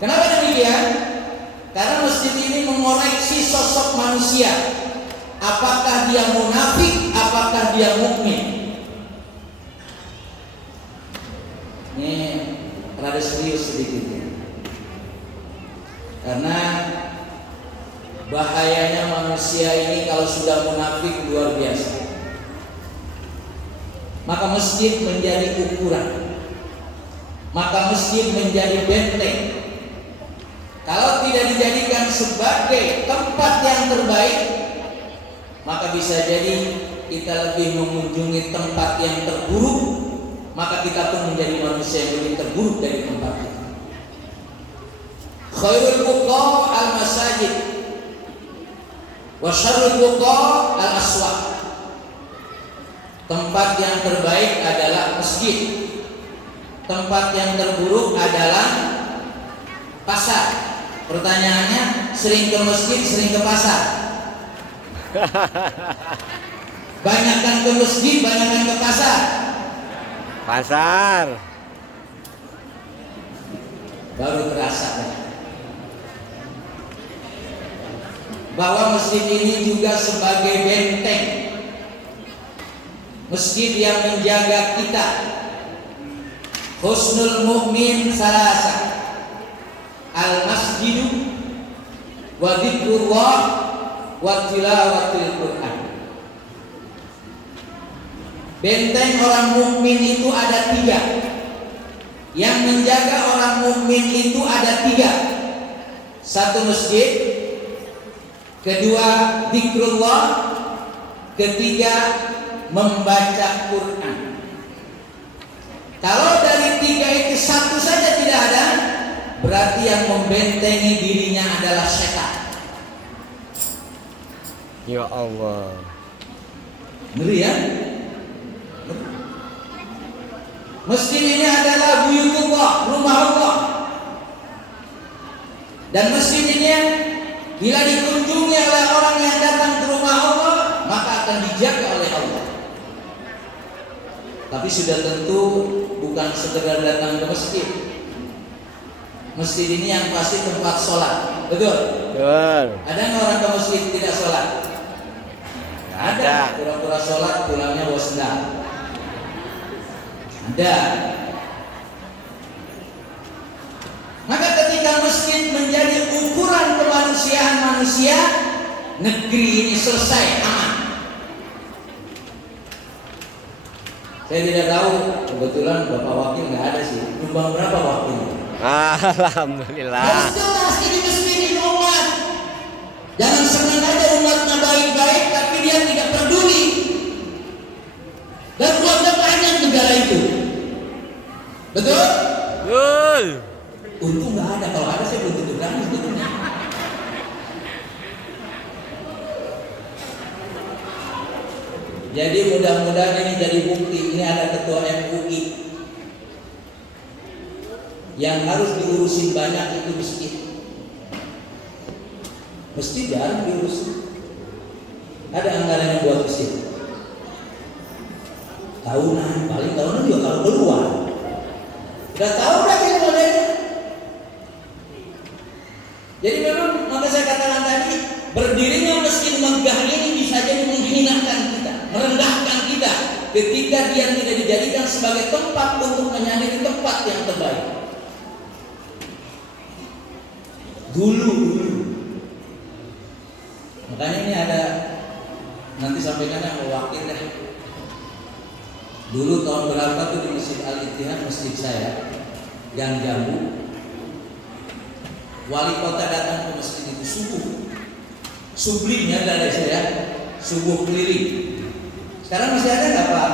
Kenapa demikian? Karena masjid ini mengoreksi sosok manusia. Apakah dia munafik, apakah dia mukmin? Ini rada serius sedikit ya. Karena bahayanya manusia ini kalau sudah munafik luar biasa. Maka masjid menjadi ukuran, maka masjid menjadi benteng. Kalau tidak dijadikan sebagai tempat yang terbaik, maka bisa jadi kita lebih mengunjungi tempat yang terburuk, maka kita pun menjadi manusia yang lebih terburuk dari tempat itu. Khairul buqa al-masajid wa syarrul buqa al-aswaq. Tempat yang terbaik adalah masjid. Tempat yang terburuk adalah pasar. Pertanyaannya, sering ke masjid, sering ke pasar? Banyakan ke masjid, banyakan ke pasar? Pasar. Baru terasa kan? Bahwa masjid ini juga sebagai benteng. Masjid yang menjaga kita. Husnul mu'min salasa, al-masjidu wa dzikrullah wa tilawatil Qur'an. Benteng orang mukmin itu ada 3. Yang menjaga orang mukmin itu ada 3. 1 masjid, kedua dzikrullah, ketiga membaca Quran. Kalau dari 3 itu 1 saja tidak ada, berarti yang membentengi dirinya adalah setan. Ya Allah. Ngeri ya? Masjid ini adalah buyutullah, rumah Allah. Dan masjid ini bila dikunjungi oleh orang yang datang ke rumah Allah, maka akan dijaga oleh Allah. Tapi sudah tentu bukan sekedar datang ke masjid. Masjid ini yang pasti tempat sholat, betul? Betul. Ada nggak orang ke masjid tidak sholat? Ada. Pura-pura sholat, pulangnya bawa sendal. Ada. Maka ketika masjid menjadi ukuran kemanusiaan manusia, negeri ini selesai, aman. Saya tidak tahu, kebetulan Bapak Wakil nggak ada sih. Nyumbang berapa wakil? Alhamdulillah. Harus jelas ini masjid ini umat. Jangan senang aja umatnya baik-baik, tapi dia tidak peduli. Dan uangnya banyak negara itu. Betul? Betul. Untung nggak ada. Kalau ada saya belum tentu berani sebetulnya. Jadi mudah-mudahan ini jadi bukti. Ini ada ketua MUI yang harus diurusin banyak itu masjid. Mesti jarang diurusin. Ada anggaran yang buat masjid tahunan, paling tahunan juga kalau keluar. Udah tahu dah kita modelnya. Jadi memang maka saya katakan tadi, berdirinya masjid megah ini bisa jadi menghinakan kita, merendahkan kita ketika dia tidak dijadikan sebagai tempat untuk menyadari tempat yang terbaik. Dulu. Makanya ini ada, nanti sampaikan yang mewakil deh. Dulu tahun berapa tuh di Masjid Al-Ittihad, masjid saya yang Jambu, wali kota datang ke masjid itu subuh, sublimnya dari saya, subuh keliling. Sekarang masih ada nggak Pak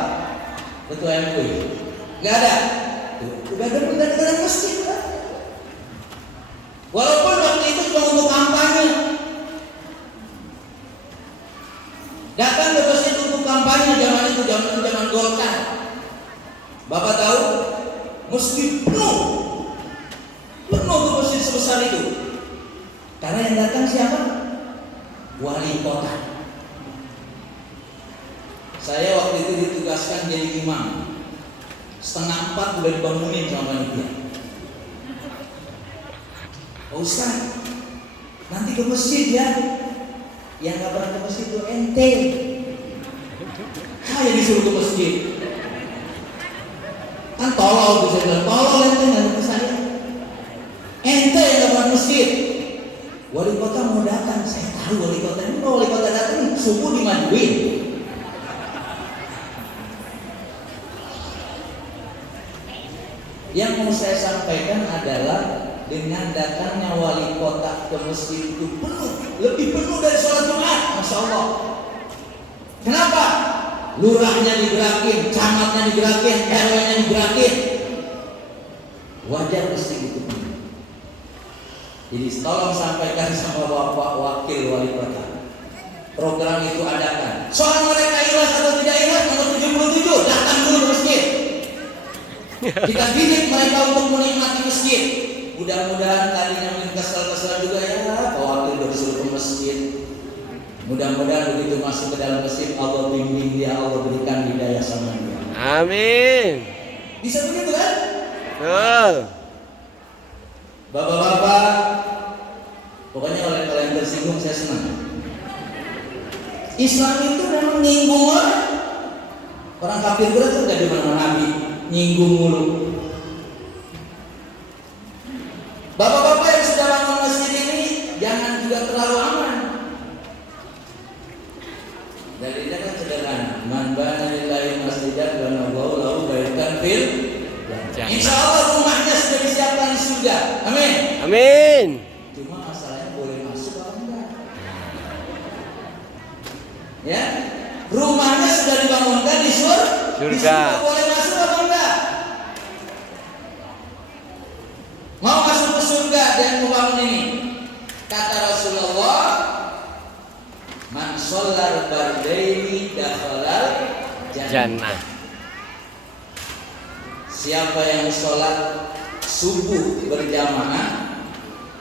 Ketua MUI? Nggak ada. Udah ada pendatangan masjid Pak. Walaupun waktu itu cuma untuk kampanye. Datang ke masjid untuk kampanye zaman itu zaman Golkar. Bapak tahu, masjid penuh tuh masjid sebesar itu. Karena yang datang siapa? Wali kota. Saya waktu itu ditugaskan jadi imam. 3:30 udah dibangunin sama panitia. Pak Ustaz, nanti ke masjid ya. Yang nggak pernah ke masjid itu ente. Saya disuruh ke masjid. Kan tolol bisa bilang, tolol ente nggak ke saya. Ente yang nggak pernah masjid. Wali kota mau datang, saya tahu wali kota ini mau wali kota datang subuh dimajuin. Yang mau saya sampaikan adalah dengan datangnya wali kota ke masjid itu penuh, lebih penuh dari sholat Jumat, masya Allah. Kenapa? Lurahnya digerakin, camatnya digerakin, RW-nya digerakin. Wajar masjid itu penuh. Jadi tolong sampaikan sama Bapak Wakil Wali Kota, program itu adakan. Soal mereka ikhlas atau tidak ikhlas, nomor 77 datang dulu ke masjid. Kita didik mereka untuk menikmati masjid. Mudah-mudahan tadinya mungkin kesel-kesel juga ya, Pak Wakil disuruh ke masjid. Mudah-mudahan begitu masuk ke dalam masjid, Allah bimbing dia, Allah berikan hidayah sama dia. Amin. Bisa begitu kan? Betul. Bapak-bapak, pokoknya kalau yang tersinggung saya senang. Islam itu memang nyinggung orang. Orang kafir berat tuh gak di mana Nabi, nyinggung mulu. Bapak-bapak yang sudah bangun masjid ini jangan juga terlalu aman. Dalilnya kan sederhana. Man bana lillahi masjidan banallahu lahu baitan fil jannah. Insyaallah rumahnya sudah disiapkan di surga. Amin. Amin. Cuma masalahnya boleh masuk atau enggak? Ya, rumahnya sudah dibangunkan di surga. Boleh masuk atau enggak? Mau masuk ke surga dan membangun ini. Kata Rasulullah, man shollar bardaini dakhalal jannah. Siapa yang sholat subuh berjamaah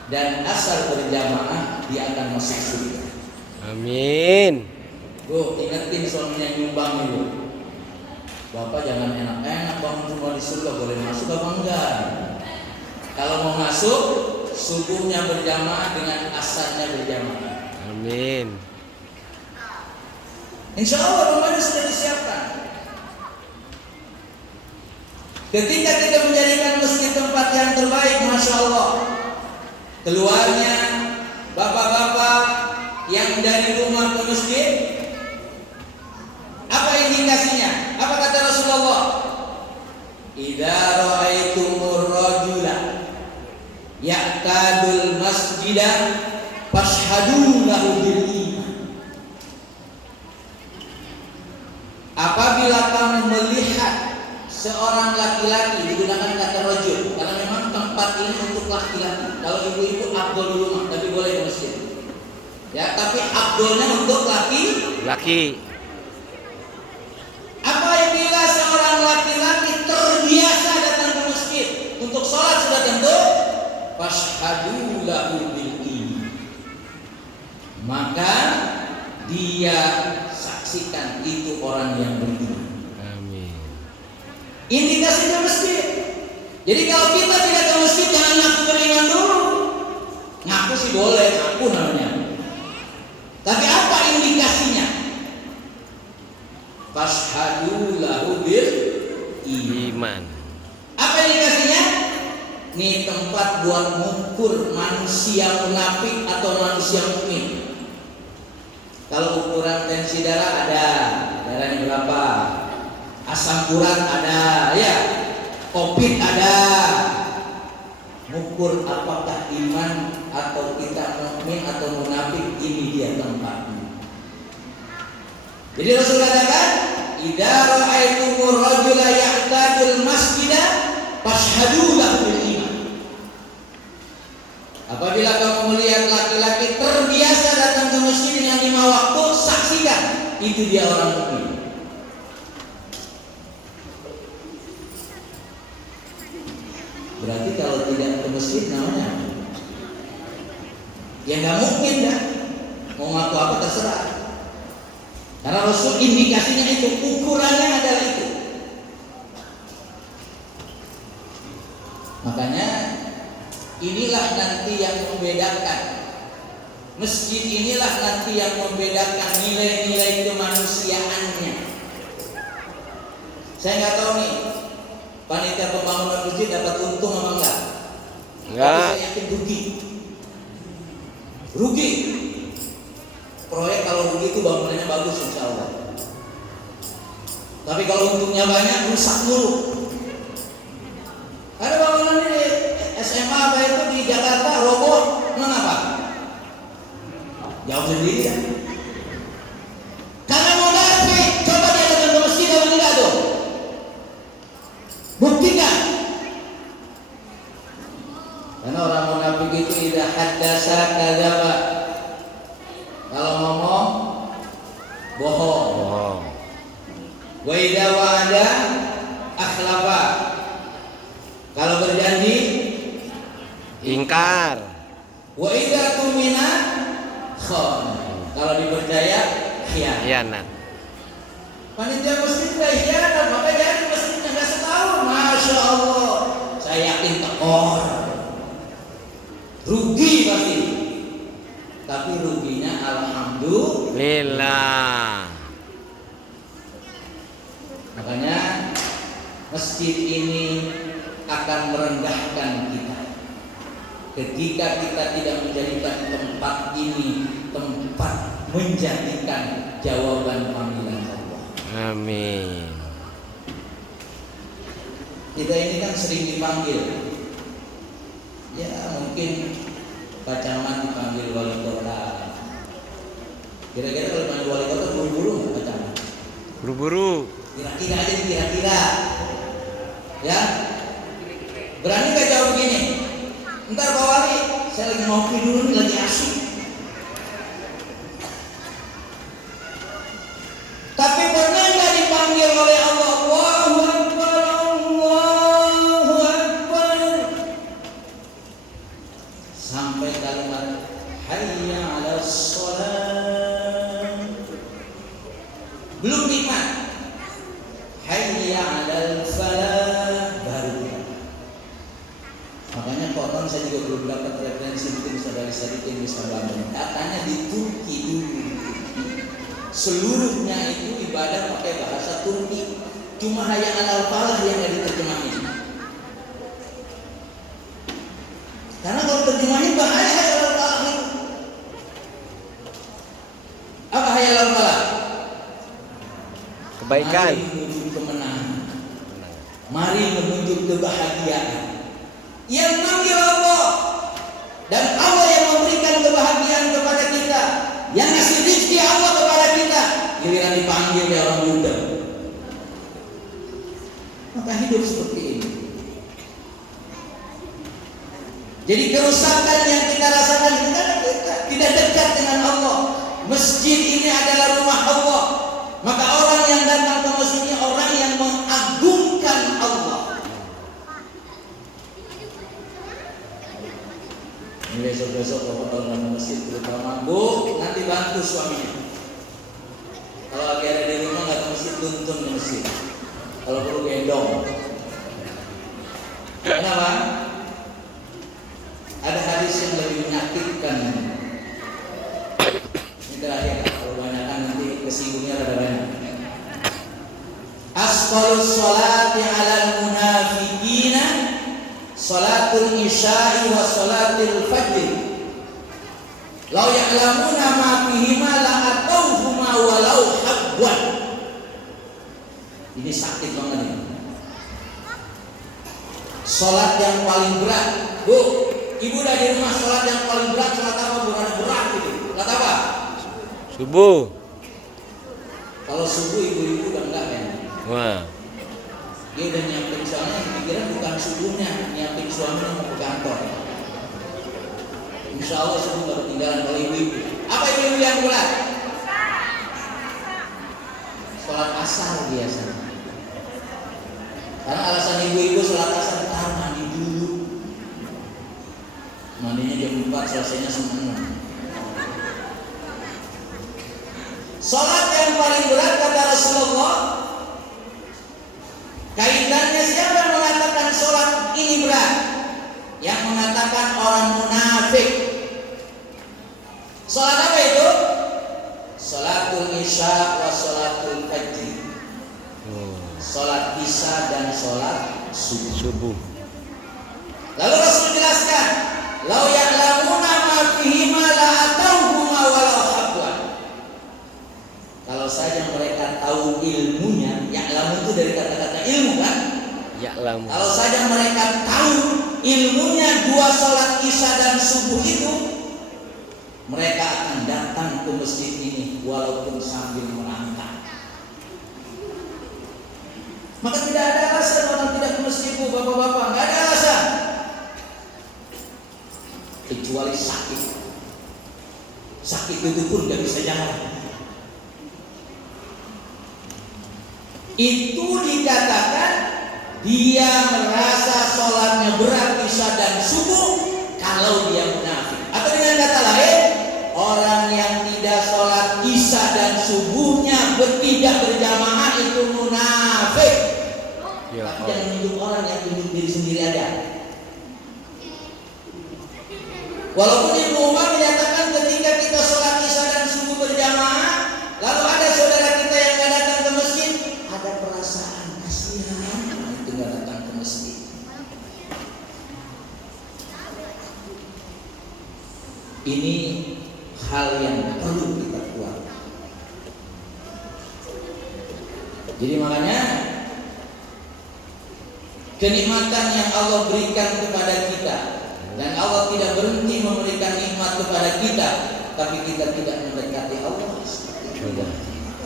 dan asar berjamaah, dia akan masuk surga. Amin. Bu, ingetin suaminya nyumbang itu. Bapak jangan enak-enak bangun rumah di surga, boleh masuk apa enggak? Kalau mau masuk, subuhnya berjamaah dengan asarnya berjamaah. Amin. Insya Allah rumahnya sudah disiapkan. Ketika kita menjadikan masjid tempat yang terbaik, masya Allah, keluarnya bapak-bapak yang dari rumah ke masjid, apa indikasinya? Apa kata Rasulullah? Idza ra'aitumur rajula ya'tadul masjida fashhadu lahu bil iman. Apabila kamu melihat seorang laki-laki, digunakan kata rajul karena memang tempat ini untuk laki-laki. Kalau ibu-ibu abdul di rumah, tapi boleh di masjid. Ya, tapi abdulnya untuk laki. Apabila seorang laki-laki terbiasa datang ke masjid untuk sholat sudah tentu, fashhadu lahu bil iman. Maka dia saksikan itu orang yang beriman. Indikasinya masjid. Jadi kalau kita tidak ke masjid, jangan ngaku beriman dulu. Ngaku sih boleh, ngaku namanya. Tapi apa indikasinya? Fashhadu lahu bil iman. Apa indikasinya? Ini tempat buat mengukur manusia munafik atau manusia mukmin. Kalau ukuran tensi darah ada, darahnya berapa? Asam urat ada, ya. Covid ada. Mengukur apakah iman atau kita mukmin atau munafik, ini dia tempatnya. Jadi Rasul katakan, idza ra'aitumur rajula ya'tadul masjida fashhadu lahu bil iman. Apabila kamu melihat laki-laki terbiasa datang ke masjid dengan 5 waktu, saksikan itu dia orang mukmin. Berarti kalau tidak ke masjid namanya ya nggak mungkin kan? Mau ngaku apa terserah. Karena Rasul indikasinya itu, ukurannya adalah itu. Makanya inilah nanti yang membedakan. Masjid inilah nanti yang membedakan nilai-nilai kemanusiaannya. Saya nggak tahu nih, panitia pembangunan masjid dapat untung apa enggak? Enggak. Tapi saya yakin rugi. Rugi. Proyek kalau rugi itu bangunannya bagus insya Allah. Tapi kalau untungnya banyak, rusak dulu. Ada bangunan di SMA apa itu di Jakarta roboh, mengapa? Jawab sendiri ya. Karena munafik. Coba dia datang ke masjid atau enggak tuh? Buktikan. Karena orang munafik itu idza haddasa kadzaba. Kalau ngomong bohong. Bohong. Wa idza wa'ada akhlafa. Kalau berjanji Ingkar. wa idza tumina khon. Kalau dipercaya khianat. Khianat. Panitia masjid tidak khianat, maka jadi masjidnya nggak setahun. Masya Allah, saya yakin tekor. Rugi pasti. Tapi ruginya alhamdulillah. Lillah. Makanya masjid ini akan merendahkan kita ketika kita tidak menjadikan tempat ini tempat menjadikan jawaban panggilan Allah. Amin. Kita ini kan sering dipanggil. Ya mungkin Pak Camat dipanggil wali kota. Kira-kira kalau dipanggil wali kota buru-buru nggak Pak Camat? Buru-buru. Kira-kira aja kira-kira. Ya. Berani gak jawab begini? Ntar Pak Wali, saya lagi ngopi dulu nih, lagi asik. Tapi pernah gak dipanggil oleh Allah? Allahu Akbar, Allahu Akbar. Sampai kalimat hayya 'alas shalah. Belum nikmat. Hayya 'alal falah baru. Makanya konon saya juga belum dapat referensi, mungkin saudara sedikit yang bisa bangun. Katanya di Turki dulu seluruhnya itu ibadah pakai bahasa Turki. Cuma hayya 'alal falah yang nggak diterjemahin. Karena kalau terjemahin bahaya hayya 'alal falah itu. Apa hayya 'alal falah? Kebaikan. Mari menuju kemenangan. Mari menuju kebahagiaan. Yang manggil Allah dan Allah yang memberikan kebahagiaan kepada kita, yang ngasih rezeki Allah kepada kita. Giliran dipanggil ya orang muda. Maka hidup seperti ini. Jadi kerusakan yang kita rasakan karena kita tidak dekat dengan Allah. Masjid ini adalah rumah Allah. Maka orang yang datang ke masjid ini orang yang mengagungkan Allah. Ini besok-besok kalau datang ke masjid terutama Bu, nanti bantu suaminya. Kalau lagi ada di rumah nggak ke masjid, tuntun ke masjid. Kalau perlu gendong. Kenapa? Ada hadis yang lebih menyakitkan. Ini terakhir. Kebanyakan nanti kesinggungnya rada banyak. Asqalus sholati 'alal munafiqina sholatul isya'i wa sholatul fajr. Law ya'lamuna ma fihima la atawhuma walau habwan. Ini sakit banget ini. Sholat yang paling berat. Bu, ibu udah di rumah, sholat yang paling berat sholat apa? Berat gitu. Sholat apa? Subuh. Kalau subuh ibu-ibu udah enggak kan? Wah. Dia udah nyiapin, soalnya yang pikiran bukan subuhnya, nyiapin suaminya mau ke kantor. Insya Allah subuh gak ketinggalan kalau ibu-ibu. Apa ibu-ibu yang berat? Sholat asar biasanya. Karena alasan ibu-ibu sholat asar, mandi dulu. Mandinya jam 4, selesainya jam 6. Sholat yang paling berat kata Rasulullah. Kaitannya siapa yang mengatakan sholat ini berat? Yang mengatakan mengatakan orang munafik. Salat apa itu? Salatul Isya wa salatul Fajr. Salat Isya dan salat subuh. Lalu Rasul jelaskan, "Lau ya'lamuna ma fihima la atauhuma walau habwan." Kalau saja mereka tahu ilmunya, ya'lamu itu dari kata-kata ilmu kan? Ya'lamu. Kalau saja mereka tahu ilmunya dua salat Isya dan subuh itu, mereka akan datang ke masjid ini walaupun sambil melangkah. Maka tidak ada alasan orang tidak ke masjid, Bu, bapak-bapak, nggak ada alasan. Kecuali sakit. Sakit itu pun nggak bisa jalan. Itu dikatakan dia merasa sholatnya berat Isya dan subuh kalau dia munafik. Atau dengan kata lain, orang yang tidak sholat Isya dan subuhnya tidak berjamaah itu munafik. Ya, Tapi jangan tunjuk orang, yang tunjuk diri sendiri aja. Walaupun Ibnu Umar menyatakan ketika kita sholat Isya dan subuh berjamaah, lalu ada saudara kita yang nggak datang ke masjid, ada perasaan kasihan itu nggak datang ke masjid. Ini hal yang perlu kita kuat. Jadi makanya kenikmatan yang Allah berikan kepada kita, dan Allah tidak berhenti memberikan nikmat kepada kita, tapi kita tidak mendekati Allah. Coba.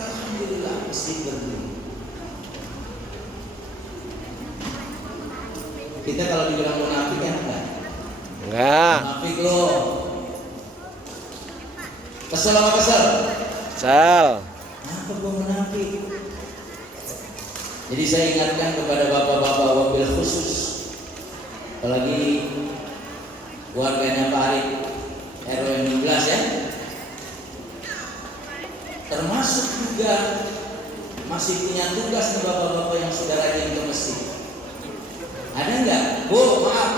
Alhamdulillah mesti berdiri. Kita kalau dibilang munafik ya enggak? enggak. Munafik loh. Kesel apa kesel? Sal. Apa gua munafik? Jadi saya ingatkan kepada bapak-bapak wabil khusus, apalagi keluarganya Pak Arif RW 16 ya, termasuk juga masih punya tugas nih bapak-bapak yang sudah rajin ke masjid. Ada enggak? Bu, maaf,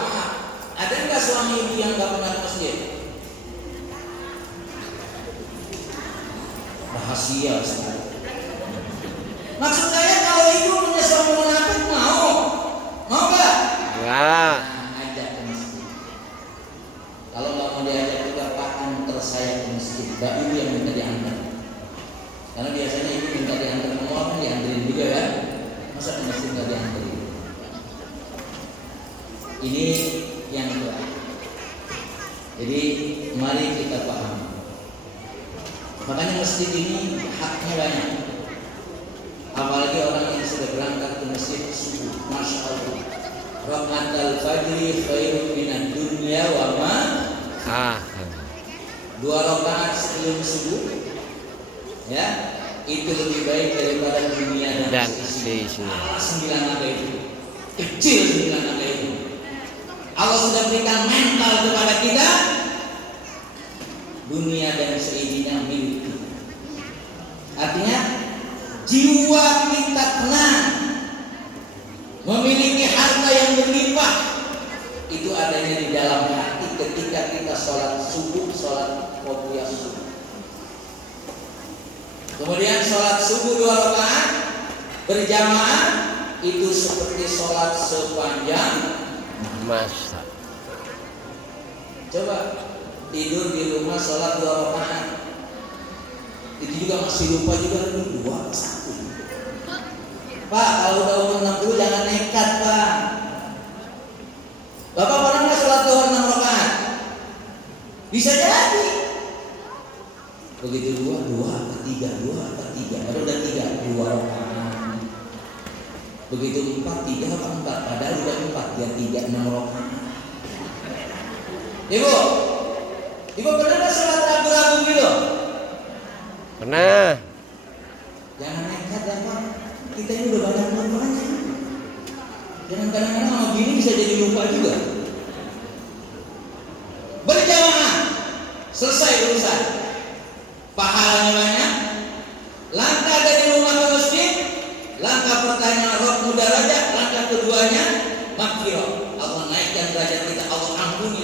ada enggak suami ibu yang enggak pernah ke masjid? Rahasia sekali. Maksud saya kalau ibu punya suami munafik mau enggak? Enggak. Ajak ke masjid. Kalau nggak mau diajak juga Pak, antar saya ke masjid. Mbak ibu yang minta diantar. Karena biasanya ibu minta diantar ke mall kan diantarin juga kan? Masa ke masjid nggak diantarin? Ini yang kedua. Jadi mari kita paham. Makanya masjid ini haknya banyak. Apalagi orang yang sudah berangkat ke masjid subuh, masya Allah. Rakaatul fajri khairun minad dunya wa ma. Dua rakaat sebelum subuh, ya, itu lebih baik daripada dunia dan isinya. 9 angka itu kecil, 9 angka itu. Allah sudah berikan mental kepada kita, dunia dan seisinya milik kita. Artinya jiwa kita tenang, memiliki harta yang berlimpah, itu adanya di dalam hati ketika kita sholat subuh, sholat qobliyah subuh. Kemudian sholat subuh 2 rakaat berjamaah itu seperti sholat sepanjang masa. Coba tidur di rumah sholat 2 rakaat, itu juga masih lupa juga, ini 2 1. Pak, kalau udah umur 60 jangan nekat, Pak. Bapak pernah nggak sholat zuhur 6 rakaat? Bisa jadi. Begitu 2 ketiga, baru udah 2 rakaat. Begitu 4 padahal udah 4, dia 6 rakaat. Ibu pernah nggak sholat ragu-ragu gitu? Pernah. Jangan nekat ya Pak. Kita ini udah banyak lupanya. Jangan kadang-kadang sama gini bisa jadi lupa juga. Berjamaah, selesai urusan. Pahalanya banyak. Langkah dari rumah ke masjid, langkah pertama roh mudarajat, langkah keduanya makfirah. Allah naikkan derajat kita, Allah ampuni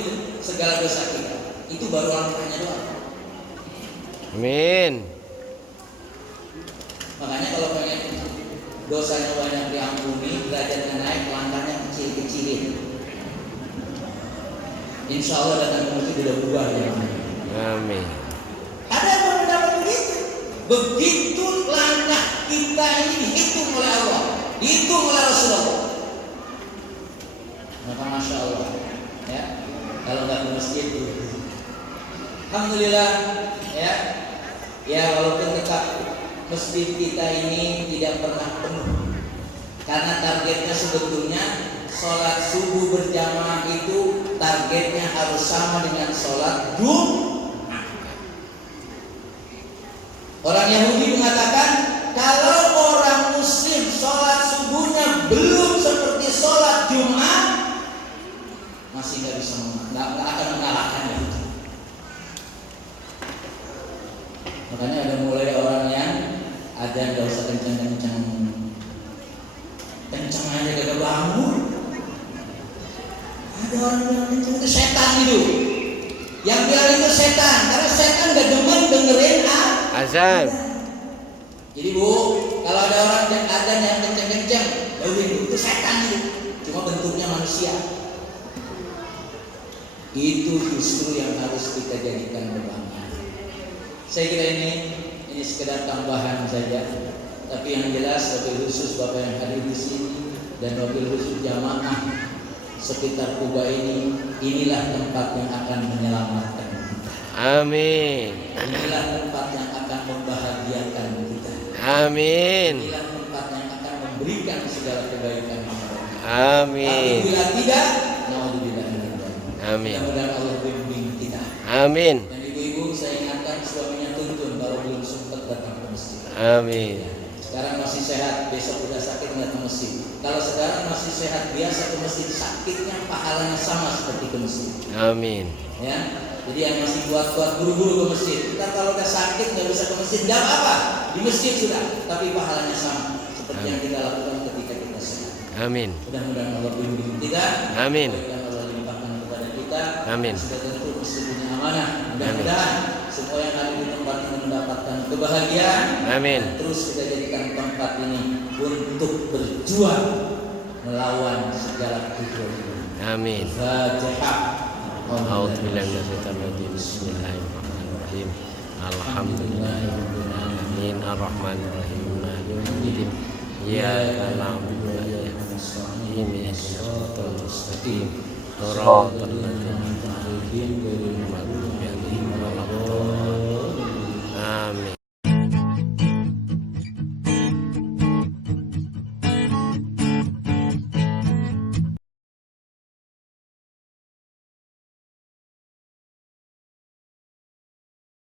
itu baru langkahnya doang. Amin. Makanya kalau pengen dosanya banyak diampuni, derajatnya naik, langkahnya kecil-kecilin. Insya Allah datang ke masjid udah berubah ya. Amin. Ada yang berpendapat begitu. Begitu langkah kita ini dihitung oleh Allah, dihitung oleh Rasulullah. Maka masya Allah, ya. Kalau nggak ke masjid, alhamdulillah, ya. Ya walaupun tetap masjid kita ini tidak pernah penuh, karena targetnya sebetulnya sholat subuh berjamaah itu targetnya harus sama dengan sholat Jumat. Orang Yahudi mengatakan kalau orang Muslim sholat subuhnya belum seperti sholat Jumat, masih nggak bisa, nggak akan mengalahkannya. Makanya ada mulai orang yang ada nggak usah kencang-kencang, kencang aja gak bangun. Ada orang yang kencang itu setan gitu. Yang bilang itu setan, karena setan gak demen dengerin Azan. Jadi Bu, kalau ada orang yang azan yang kencang-kencang, itu setan gitu. Cuma bentuknya manusia. Itu justru yang harus kita jadikan kebanggaan. Saya kira ini sekedar tambahan saja. Tapi yang jelas wabil khusus Bapak yang hadir di sini dan wabil khusus jamaah sekitar Kuba ini, inilah tempat yang akan menyelamatkan kita. Amin. Inilah tempat yang akan membahagiakan kita. Amin. Inilah tempat yang akan memberikan segala kebaikan kepada kita. Amin. Tapi bila tidak, naudzubillah min dzalik. Amin. Mudah-mudahan Allah bimbing kita. Amin. Dan ibu-ibu saya ingatkan suaminya tuntun kalau belum sempat datang ke masjid. Amin. Sekarang masih sehat, besok udah sakit nggak ke masjid. Kalau sekarang masih sehat, biasa ke masjid, sakitnya pahalanya sama seperti ke masjid. Amin. Ya, jadi yang masih kuat-kuat buru-buru ke masjid. Kita kalau udah sakit nggak bisa ke masjid, nggak apa-apa, di masjid sudah. Tapi pahalanya sama seperti yang kita lakukan ketika kita sehat. Amin. Mudah-mudahan Allah bimbing kita. Amin. Mudah-mudahan Allah limpahkan kepada kita. Amin. Sudah tentu masjid punya amanah. Mudah-mudahan semua yang ada di tempat ini mendapatkan kebahagiaan. Amin. Dan terus kita jadikan tempat ini untuk berjuang melawan segala kejahatan. Amin. Fatihah. A'udzubillahi minasyaitonir rajim. Bismillahirrahmanirrahim. Alhamdulillahirabbil alamin arrahmanir rahim maliki yaumiddin. Iyyaka na'budu wa iyyaka nasta'in ihdinas siratal mustaqim. Shiratal ladzina an'amta 'alaihim ghairil